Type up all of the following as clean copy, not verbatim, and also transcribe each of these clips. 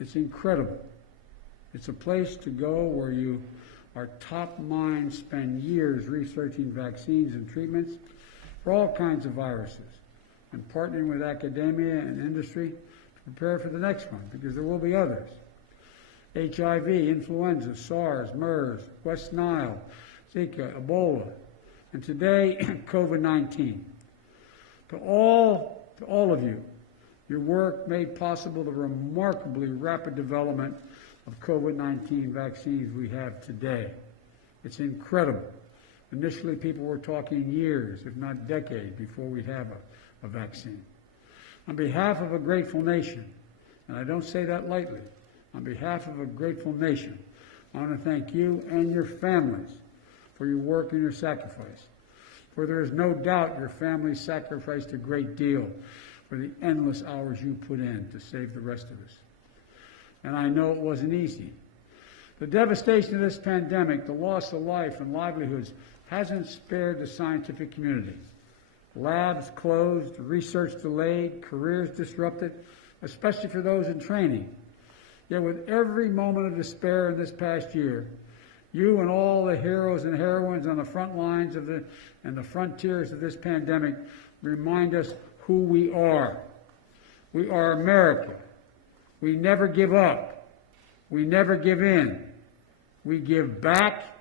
It's incredible. It's a place to go where our top minds spend years researching vaccines and treatments for all kinds of viruses and partnering with academia and industry to prepare for the next one, because there will be others. HIV, influenza, SARS, MERS, West Nile, Zika, Ebola, and today, COVID-19. To all of you, your work made possible the remarkably rapid development of COVID-19 vaccines we have today. It's incredible. Initially, people were talking years, if not decades, before we'd have a vaccine. On behalf of a grateful nation, and I don't say that lightly, on behalf of a grateful nation, I want to thank you and your families for your work and your sacrifice. For there is no doubt your families sacrificed a great deal for the endless hours you put in to save the rest of us. And I know it wasn't easy. The devastation of this pandemic, the loss of life and livelihoods, hasn't spared the scientific community. Labs closed, research delayed, careers disrupted, especially for those in training. Yet with every moment of despair in this past year, you and all the heroes and heroines on the front lines and the frontiers of this pandemic remind us who we are. We are America. We never give up. We never give in. We give back,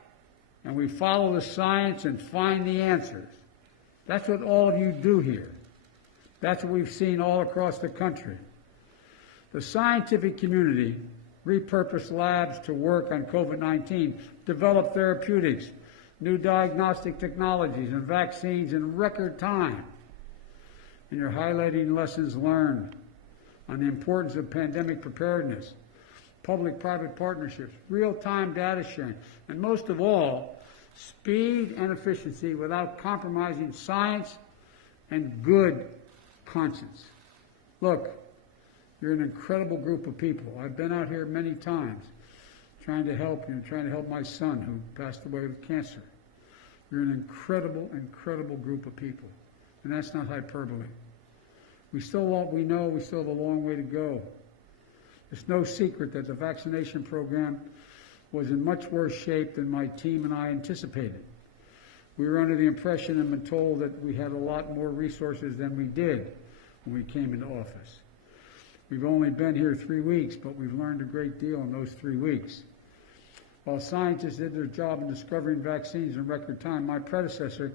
and we follow the science and find the answers. That's what all of you do here. That's what we've seen all across the country. The scientific community repurposed labs to work on COVID-19, develop therapeutics, new diagnostic technologies, and vaccines in record time. And you're highlighting lessons learned on the importance of pandemic preparedness, public-private partnerships, real-time data sharing, and most of all, speed and efficiency without compromising science and good conscience. Look, you're an incredible group of people. I've been out here many times trying to help you, trying to help my son who passed away with cancer. You're an incredible, incredible group of people. And that's not hyperbole. We still have a long way to go. It's no secret that the vaccination program was in much worse shape than my team and I anticipated. We were under the impression and been told that we had a lot more resources than we did when we came into office. We've only been here 3 weeks, but we've learned a great deal in those 3 weeks. While scientists did their job in discovering vaccines in record time, my predecessor,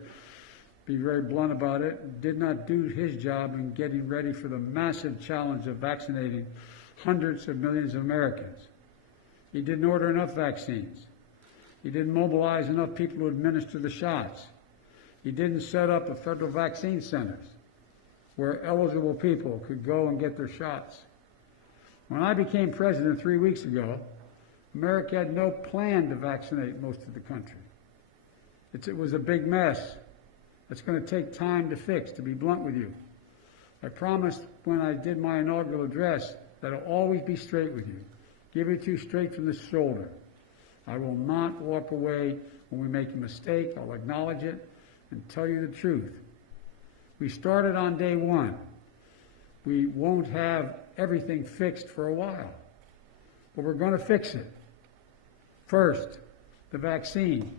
be very blunt about it, did not do his job in getting ready for the massive challenge of vaccinating hundreds of millions of Americans. He didn't order enough vaccines. He didn't mobilize enough people to administer the shots. He didn't set up the federal vaccine centers where eligible people could go and get their shots. When I became president 3 weeks ago, America had no plan to vaccinate most of the country. It was a big mess. It's going to take time to fix, to be blunt with you. I promised when I did my inaugural address that I'll always be straight with you, give it to you straight from the shoulder. I will not walk away when we make a mistake. I'll acknowledge it and tell you the truth. We started on day one. We won't have everything fixed for a while, but we're going to fix it. First, the vaccine.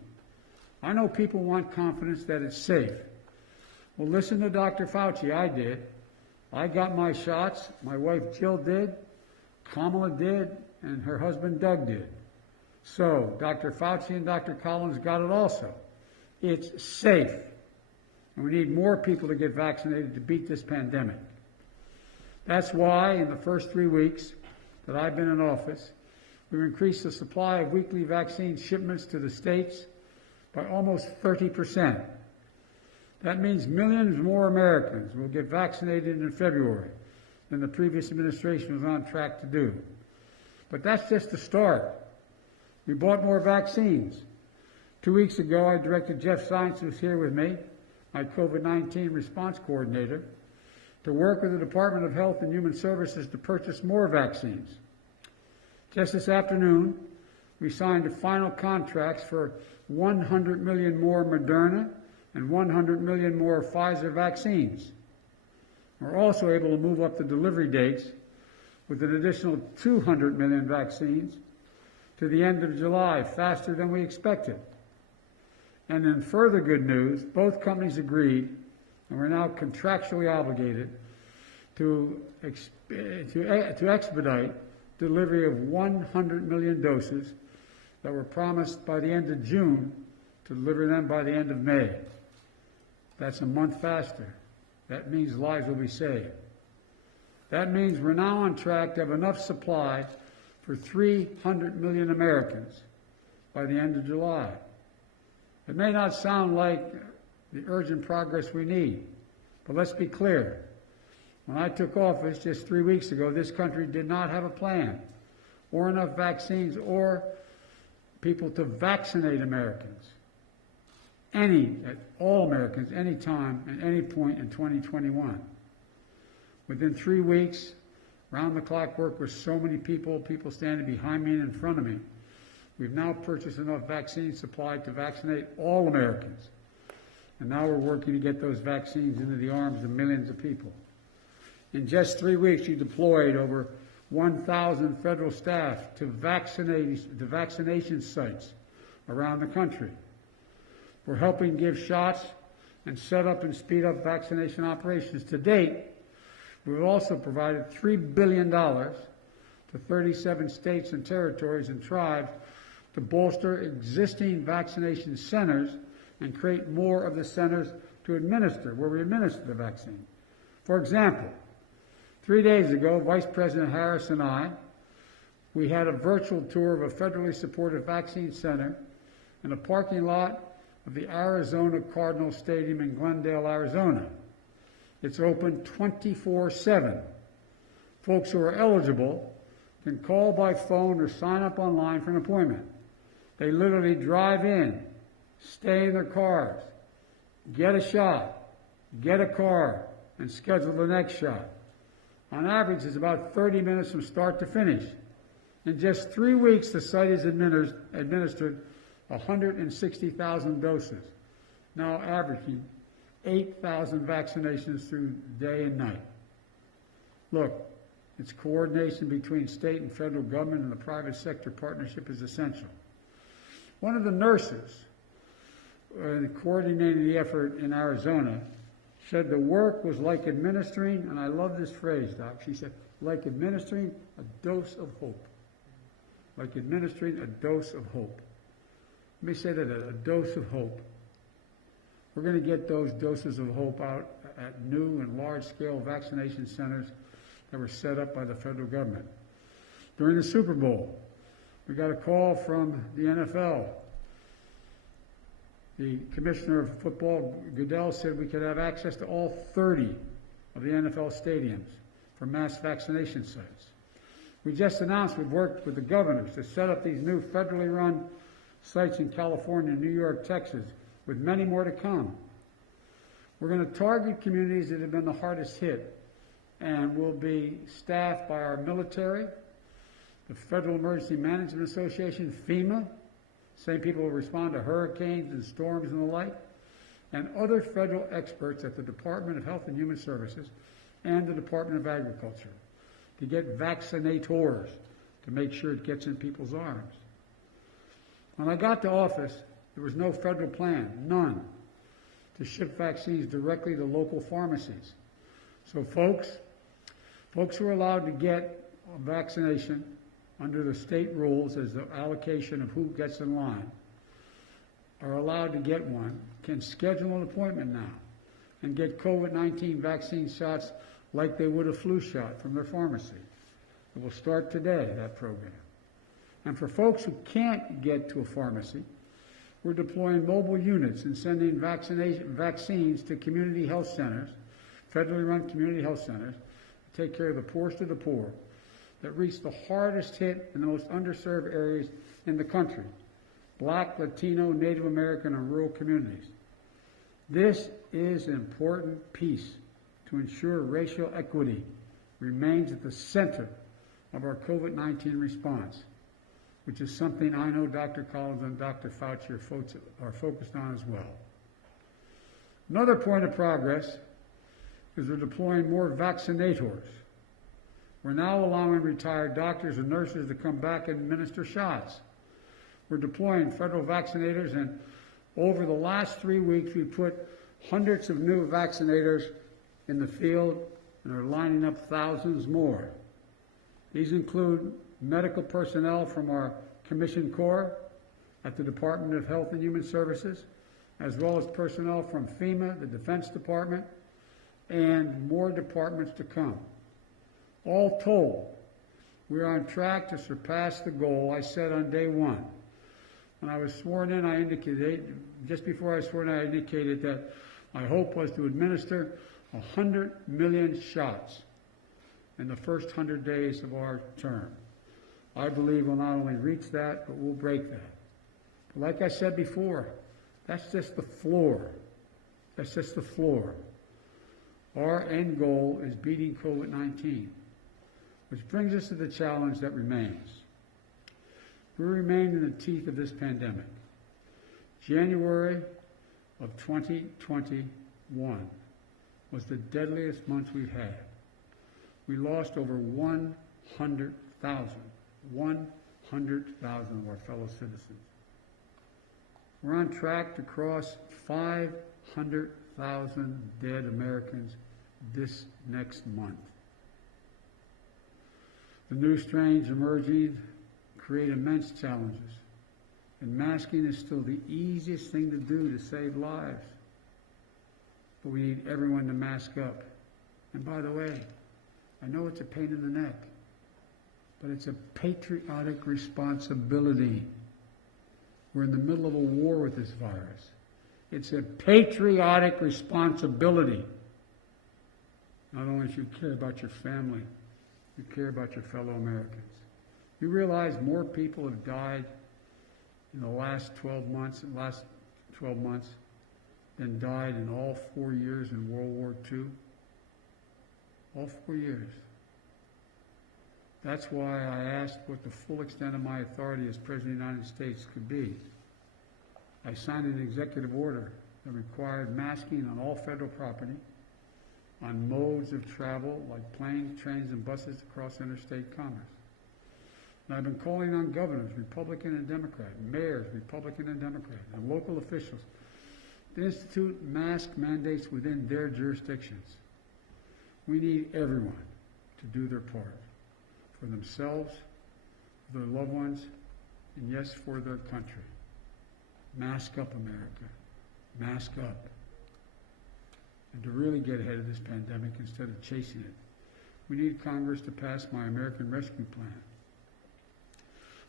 I know people want confidence that it's safe. Well, listen to Dr. Fauci. I did. I got my shots. My wife Jill did. Kamala did. And her husband Doug did. So, Dr. Fauci and Dr. Collins got it also. It's safe. And we need more people to get vaccinated to beat this pandemic. That's why in the first 3 weeks that I've been in office, we've increased the supply of weekly vaccine shipments to the states by almost 30%. That means millions more Americans will get vaccinated in February than the previous administration was on track to do. But that's just the start. We bought more vaccines. 2 weeks ago, I directed Jeff Zients, who's here with me, my COVID-19 response coordinator, to work with the Department of Health and Human Services to purchase more vaccines. Just this afternoon, we signed the final contracts for 100 million more Moderna and 100 million more Pfizer vaccines. We're also able to move up the delivery dates with an additional 200 million vaccines to the end of July, faster than we expected. And in further good news, both companies agreed, and we're now contractually obligated, to expedite delivery of 100 million doses that were promised by the end of June, to deliver them by the end of May. That's a month faster. That means lives will be saved. That means we're now on track to have enough supply for 300 million Americans by the end of July. It may not sound like the urgent progress we need, but let's be clear. When I took office just 3 weeks ago, this country did not have a plan or enough vaccines or people to vaccinate Americans. All Americans, any time, at any point in 2021. Within 3 weeks, round-the-clock work with so many people standing behind me and in front of me, we've now purchased enough vaccine supply to vaccinate all Americans. And now we're working to get those vaccines into the arms of millions of people. In just 3 weeks, you deployed over 1,000 federal staff to vaccination sites around the country. We're helping give shots and set up and speed up vaccination operations. To date, we've also provided $3 billion to 37 states and territories and tribes to bolster existing vaccination centers and create more of the centers where we administer the vaccine. For example, 3 days ago, Vice President Harris and we had a virtual tour of a federally supported vaccine center in a parking lot of the Arizona Cardinals Stadium in Glendale, Arizona. It's open 24/7. Folks who are eligible can call by phone or sign up online for an appointment. They literally drive in, stay in their cars, get a shot, get a car, and schedule the next shot. On average, it's about 30 minutes from start to finish. In just 3 weeks, the site has administered 160,000 doses, now averaging 8,000 vaccinations through day and night. Look, it's coordination between state and federal government and the private sector partnership is essential. One of the nurses coordinating the effort in Arizona said the work was like administering, and I love this phrase, Doc, she said, like administering a dose of hope. Like administering a dose of hope. Let me say that, a dose of hope. We're going to get those doses of hope out at new and large-scale vaccination centers that were set up by the federal government. During the Super Bowl, we got a call from the NFL. The commissioner of football, Goodell, said we could have access to all 30 of the NFL stadiums for mass vaccination sites. We just announced we've worked with the governors to set up these new federally run sites in California, New York, Texas, with many more to come. We're going to target communities that have been the hardest hit and will be staffed by our military, the Federal Emergency Management Association, FEMA, same people who respond to hurricanes and storms and the like, and other federal experts at the Department of Health and Human Services and the Department of Agriculture to get vaccinators to make sure it gets in people's arms. When I got to office, there was no federal plan, none, to ship vaccines directly to local pharmacies. So folks who are allowed to get a vaccination under the state rules as the allocation of who gets in line are allowed to get one, can schedule an appointment now and get COVID-19 vaccine shots like they would a flu shot from their pharmacy. It will start today, that program. And for folks who can't get to a pharmacy, we're deploying mobile units and sending vaccines to community health centers, federally run community health centers, to take care of the poorest of the poor that reach the hardest hit in the most underserved areas in the country, Black, Latino, Native American, and rural communities. This is an important piece to ensure racial equity remains at the center of our COVID-19 response, which is something I know Dr. Collins and Dr. Fauci are focused on as well. Another point of progress is we're deploying more vaccinators. We're now allowing retired doctors and nurses to come back and administer shots. We're deploying federal vaccinators, and over the last 3 weeks, we put hundreds of new vaccinators in the field and are lining up thousands more. These include medical personnel from our Commissioned Corps at the Department of Health and Human Services, as well as personnel from FEMA, the Defense Department, and more departments to come. All told, we're on track to surpass the goal I set on day one. When I was sworn in, just before I was sworn in, I indicated that my hope was to administer 100 million shots in the first 100 days of our term. I believe we'll not only reach that, but we'll break that. But like I said before, that's just the floor. That's just the floor. Our end goal is beating COVID-19, which brings us to the challenge that remains. We remain in the teeth of this pandemic. January of 2021 was the deadliest month we've had. We lost over 100,000 of our fellow citizens. We're on track to cross 500,000 dead Americans this next month. The new strains emerging create immense challenges, and masking is still the easiest thing to do to save lives. But we need everyone to mask up. And by the way, I know it's a pain in the neck, but it's a patriotic responsibility. We're in the middle of a war with this virus. It's a patriotic responsibility. Not only should you care about your family, you care about your fellow Americans. You realize more people have died in the last 12 months than died in all 4 years in World War II? All 4 years. That's why I asked what the full extent of my authority as President of the United States could be. I signed an executive order that required masking on all federal property, on modes of travel like planes, trains, and buses to cross interstate commerce. And I've been calling on governors, Republican and Democrat, mayors, Republican and Democrat, and local officials to institute mask mandates within their jurisdictions. We need everyone to do their part for themselves, for their loved ones, and yes, for their country. Mask up, America. Mask up. And to really get ahead of this pandemic instead of chasing it, we need Congress to pass my American Rescue Plan.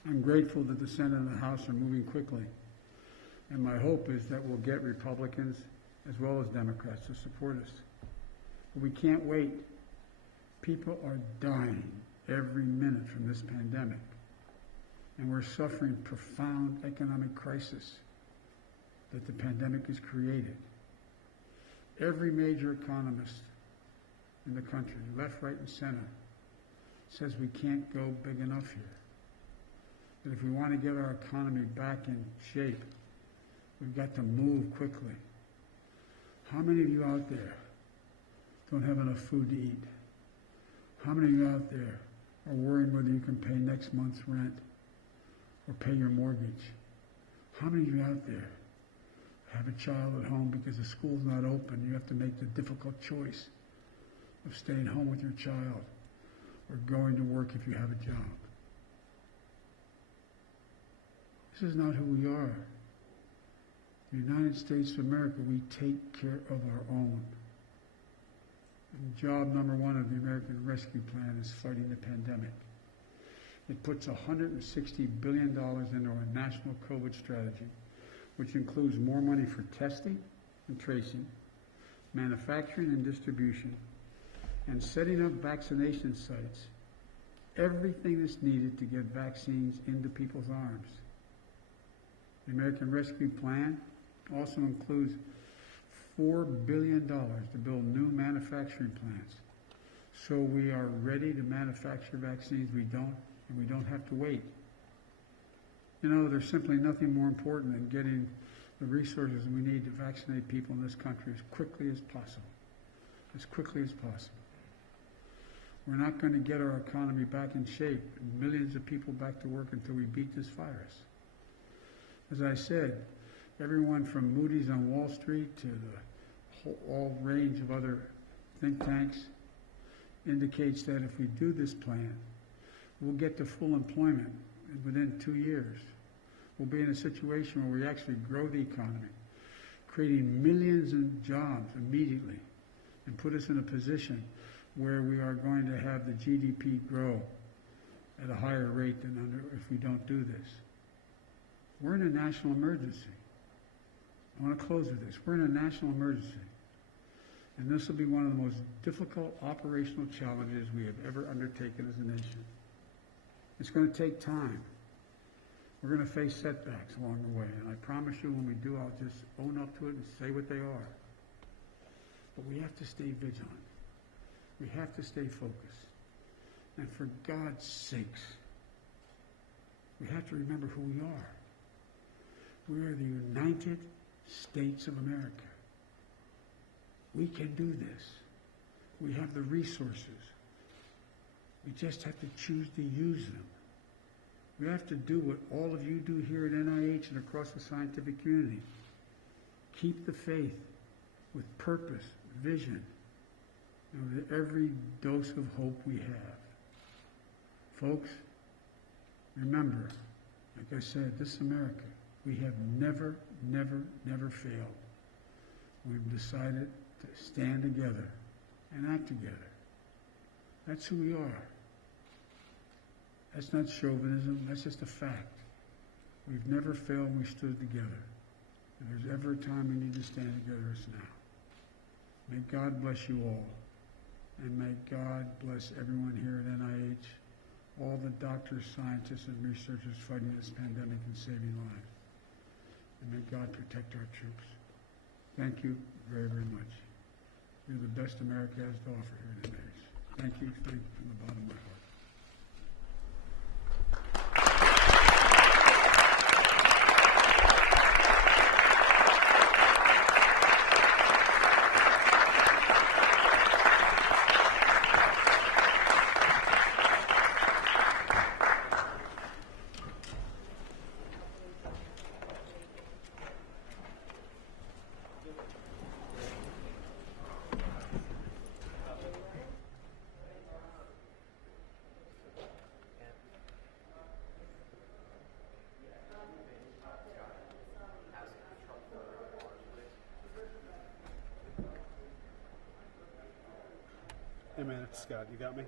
I'm grateful that the Senate and the House are moving quickly, and my hope is that we'll get Republicans as well as Democrats to support us. But we can't wait. People are dying every minute from this pandemic, and we're suffering profound economic crisis that the pandemic has created. Every major economist in the country, left, right, and center, says we can't go big enough here. That if we want to get our economy back in shape, we've got to move quickly. How many of you out there don't have enough food to eat? How many of you out there are worried whether you can pay next month's rent or pay your mortgage? How many of you out there have a child at home because the school's not open? You have to make the difficult choice of staying home with your child or going to work if you have a job. This is not who we are. The United States of America, we take care of our own. And job number one of the American Rescue Plan is fighting the pandemic. It puts $160 billion into our national COVID strategy, which includes more money for testing and tracing, manufacturing and distribution, and setting up vaccination sites. Everything that's needed to get vaccines into people's arms. The American Rescue Plan also includes $4 billion to build new manufacturing plants, so we are ready to manufacture vaccines we don't have to wait. You know, there's simply nothing more important than getting the resources we need to vaccinate people in this country as quickly as possible. As quickly as possible. We're not going to get our economy back in shape and millions of people back to work until we beat this virus. As I said, everyone from Moody's on Wall Street to the all range of other think tanks indicates that if we do this plan, we'll get to full employment within 2 years. We'll be in a situation where we actually grow the economy, creating millions of jobs immediately, and put us in a position where we are going to have the GDP grow at a higher rate than if we don't do this. We're in a national emergency. I want to close with this. We're in a national emergency. And this will be one of the most difficult operational challenges we have ever undertaken as a nation. It's going to take time. We're going to face setbacks along the way. And I promise you when we do, I'll just own up to it and say what they are. But we have to stay vigilant. We have to stay focused. And for God's sakes, we have to remember who we are. We are the United States of America. We can do this. We have the resources. We just have to choose to use them. We have to do what all of you do here at NIH and across the scientific community. Keep the faith with purpose, vision, and with every dose of hope we have. Folks, remember, like I said, this is America. We have never, never, never failed. We've decided to stand together and act together. That's who we are. That's not chauvinism, that's just a fact. We've never failed when we stood together. If there's ever a time we need to stand together, it's now. May God bless you all. And may God bless everyone here at NIH, all the doctors, scientists, and researchers fighting this pandemic and saving lives. And may God protect our troops. Thank you very, very much. You're the best America has to offer here at NIH. Thank you from the bottom of my heart. Hey man, it's Scott. You got me?